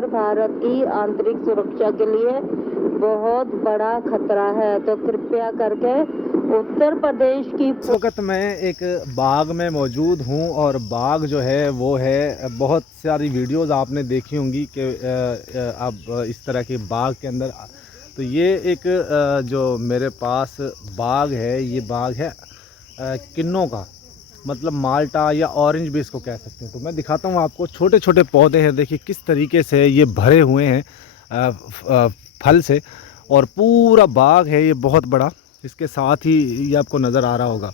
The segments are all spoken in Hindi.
हैदर भारत की आंतरिक सुरक्षा के लिए बहुत बड़ा खतरा है। तो कृपया करके उत्तर प्रदेश की इस वक्त मैं एक बाग में मौजूद हूँ और बाग जो है वो है, बहुत सारी वीडियोस आपने देखी होंगी कि अब इस तरह के बाग के अंदर। तो ये एक जो मेरे पास बाग है, ये बाग है किन्नों का, मतलब माल्टा या ऑरेंज भी इसको कह सकते हैं। तो मैं दिखाता हूँ आपको, छोटे छोटे पौधे हैं, देखिए किस तरीके से ये भरे हुए हैं फल से। और पूरा बाग है ये बहुत बड़ा, इसके साथ ही ये आपको नज़र आ रहा होगा।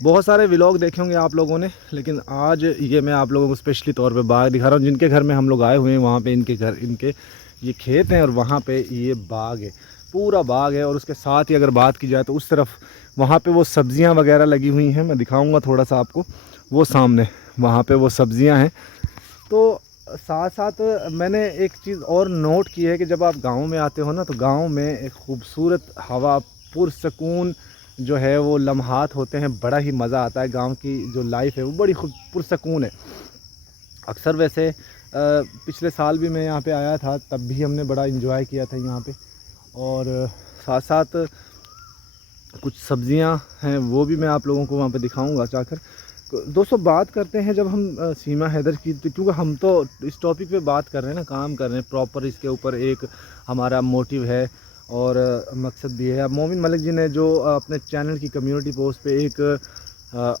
बहुत सारे व्लॉग देखे होंगे आप लोगों ने, लेकिन आज ये मैं आप लोगों को स्पेशली तौर पे बाग दिखा रहा हूँ। जिनके घर में हम लोग आए हुए हैं वहाँ पे इनके घर, इनके ये खेत हैं और वहाँ पे ये बाग है, पूरा बाग है। और उसके साथ ही अगर बात की जाए तो उस तरफ वहाँ पे वो सब्ज़ियाँ वगैरह लगी हुई हैं, मैं दिखाऊँगा थोड़ा सा आपको। वो सामने वहाँ पे वो सब्ज़ियाँ हैं। तो साथ साथ मैंने एक चीज़ और नोट की है कि जब आप गांव में आते हो ना, तो गांव में एक खूबसूरत हवा, पुरसकून जो है वो लम्हात होते हैं, बड़ा ही मज़ा आता है। गांव की जो लाइफ है वो बड़ी खूब पुरसकून है। अक्सर वैसे पिछले साल भी मैं यहाँ पे आया था, तब भी हमने बड़ा इन्जॉय किया था यहाँ पे। और साथ साथ कुछ सब्ज़ियाँ हैं वो भी मैं आप लोगों को वहाँ पे दिखाऊंगा जाकर। दोस्तों बात करते हैं जब हम सीमा हैदर की, तो क्योंकि हम तो इस टॉपिक पे बात कर रहे हैं ना, काम कर रहे हैं प्रॉपर, इसके ऊपर एक हमारा मोटिव है और मकसद भी है। अब मोमिन मलिक जी ने जो अपने चैनल की कम्युनिटी पोस्ट पे एक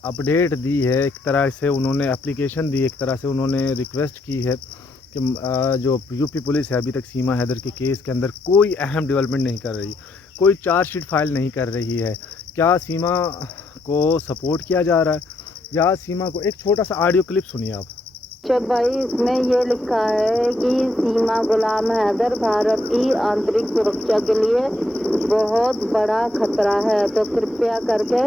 अपडेट दी है, एक तरह से उन्होंने एप्लीकेशन दी, एक तरह से उन्होंने रिक्वेस्ट की है कि जो यूपी पुलिस है अभी तक सीमा हैदर के केस के अंदर कोई अहम डेवलपमेंट नहीं कर रही, कोई चार्जशीट फाइल नहीं कर रही है। क्या सीमा को सपोर्ट किया जा रहा है या सीमा को? एक छोटा सा ऑडियो क्लिप सुनिए आप। जब भाई इसमें ये लिखा है कि सीमा गुलाम हैदर भारत की आंतरिक सुरक्षा के लिए बहुत बड़ा खतरा है। तो कृपया करके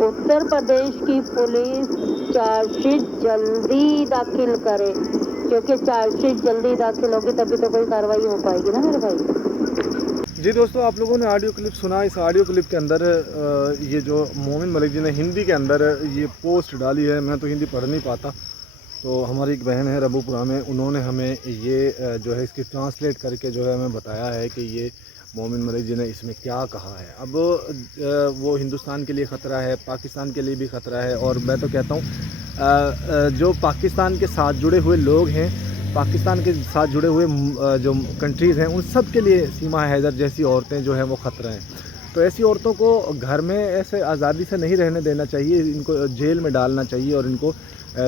उत्तर प्रदेश की पुलिस चार्जशीट जल्दी दाखिल करे, क्योंकि चार्जशीट जल्दी दाखिल होगी तभी तो कोई कार्रवाई हो पाएगी ना मेरे भाई। जी दोस्तों, आप लोगों ने ऑडियो क्लिप सुना। इस ऑडियो क्लिप के अंदर ये जो मोमिन मलिक जी ने हिंदी के अंदर ये पोस्ट डाली है, मैं तो हिंदी पढ़ नहीं पाता, तो हमारी एक बहन है रबूपुरा में, उन्होंने हमें ये जो है इसकी ट्रांसलेट करके जो है हमें बताया है कि ये मोमिन मलिक जी ने इसमें क्या कहा है। अब वो हिंदुस्तान के लिए ख़तरा है, पाकिस्तान के लिए भी ख़तरा है। और मैं तो कहता हूँ जो पाकिस्तान के साथ जुड़े हुए लोग हैं, पाकिस्तान के साथ जुड़े हुए जो कंट्रीज़ हैं, उन सब के लिए सीमा हैदर जैसी औरतें जो हैं वो ख़तरा हैं। तो ऐसी औरतों को घर में ऐसे आज़ादी से नहीं रहने देना चाहिए, इनको जेल में डालना चाहिए और इनको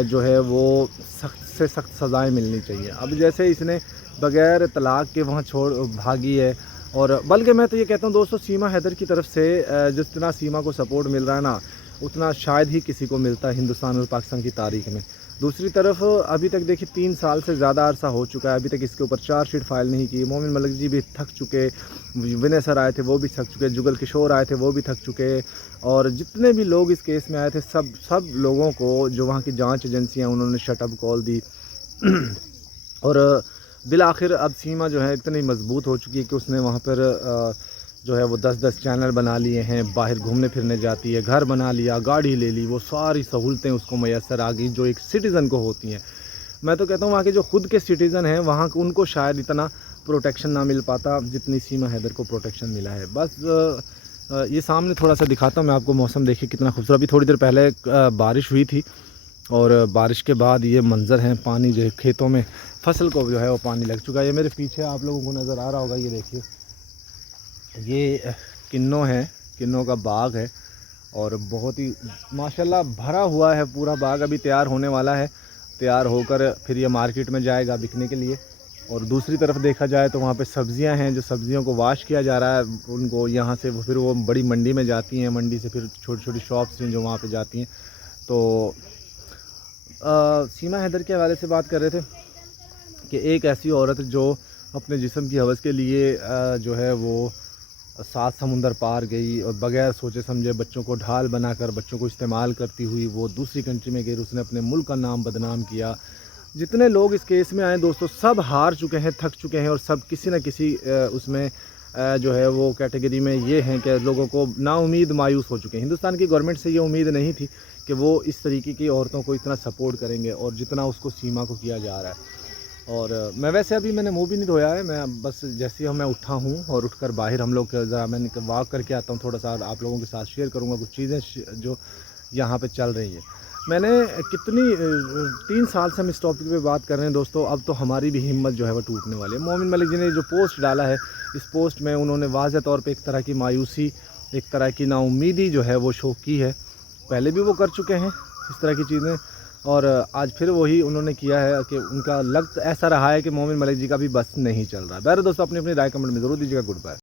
जो है वो सख्त से सख्त सज़ाएं मिलनी चाहिए। अब जैसे इसने बग़ैर तलाक़ के वहाँ छोड़ भागी है। और बल्कि मैं तो ये कहता हूँ दोस्तों, सीमा हैदर की तरफ से जितना सीमा को सपोर्ट मिल रहा है ना, उतना शायद ही किसी को मिलता है हिंदुस्तान और पाकिस्तान की तारीख़ में। दूसरी तरफ अभी तक देखिए 3 साल से ज़्यादा अरसा हो चुका है, अभी तक इसके ऊपर चार्जशीट फाइल नहीं की। मोमिन मलिक जी भी थक चुके, विनय सर आए थे वो भी थक चुके, जुगल किशोर आए थे वो भी थक चुके, और जितने भी लोग इस केस में आए थे सब लोगों को जो वहाँ की जांच एजेंसियाँ, उन्होंने शटअप कॉल दी। और बिल आखिर अब सीमा जो है इतनी मजबूत हो चुकी है कि उसने वहाँ पर जो है वो 10-10 चैनल बना लिए हैं, बाहर घूमने फिरने जाती है, घर बना लिया, गाड़ी ले ली, वो सारी सहूलतें उसको मैसर आ गई जो एक सिटीज़न को होती हैं। मैं तो कहता हूँ वहाँ के जो खुद के सिटीज़न हैं, वहाँ उनको शायद इतना प्रोटेक्शन ना मिल पाता जितनी सीमा हैदर को प्रोटेक्शन मिला है। बस ये सामने थोड़ा सा दिखाता हूँ मैं आपको, मौसम देखिए कितना खूबसूरत। अभी थोड़ी देर पहले बारिश हुई थी और बारिश के बाद ये मंज़र है, पानी जो है खेतों में, फसल को जो है वो पानी लग चुका है। ये मेरे पीछे आप लोगों को नज़र आ रहा होगा, ये देखिए, ये किन्नों है, किन्नों का बाग है और बहुत ही माशाल्लाह भरा हुआ है पूरा बाग। अभी तैयार होने वाला है, तैयार होकर फिर ये मार्केट में जाएगा बिकने के लिए। और दूसरी तरफ देखा जाए तो वहाँ पे सब्ज़ियाँ हैं, जो सब्ज़ियों को वाश किया जा रहा है, उनको यहाँ से फिर वो बड़ी मंडी में जाती हैं, मंडी से फिर छोटी छोटी शॉप्स हैं जो वहाँ पे जाती हैं। तो सीमा हैदर के हवाले से बात कर रहे थे कि एक ऐसी औरत जो अपने जिस्म की हवस के लिए जो है वो 7 समुंदर पार गई और बग़ैर सोचे समझे बच्चों को ढाल बनाकर, बच्चों को इस्तेमाल करती हुई वो दूसरी कंट्री में गई, उसने अपने मुल्क का नाम बदनाम किया। जितने लोग इस केस में आए दोस्तों, सब हार चुके हैं, थक चुके हैं और सब किसी न किसी उसमें जो है वो कैटेगरी में ये हैं कि लोगों को नाउम्मीद, मायूस हो चुके हैं। हिंदुस्तान की गवर्नमेंट से ये उम्मीद नहीं थी कि वो इस तरीके की औरतों को इतना सपोर्ट करेंगे और जितना उसको सीमा को किया जा रहा है। और मैं वैसे अभी मैंने मुँह भी नहीं धोया है, मैं बस जैसे ही मैं उठा हूँ और उठकर बाहर हम लोग ज़रा मैं वॉक करके आता हूँ, थोड़ा सा आप लोगों के साथ शेयर करूँगा कुछ चीज़ें जो यहाँ पे चल रही हैं। मैंने कितनी 3 साल से हम इस टॉपिक पे बात कर रहे हैं दोस्तों, अब तो हमारी भी हिम्मत जो है वो टूटने वाली है। मोमिन मलिक जी ने जो पोस्ट डाला है, इस पोस्ट में उन्होंने वाज़ह तौर पे एक तरह की मायूसी, एक तरह की नाउम्मीदी जो है वो शो की है। पहले भी वो कर चुके हैं इस तरह की चीज़ें, और आज फिर वही उन्होंने किया है कि उनका ऐसा रहा है कि मोमिन मलिक जी का भी बस नहीं चल रहा है। बहरहाल दोस्तों, अपनी अपनी राय कमेंट में ज़रूर दीजिएगा। Good bye.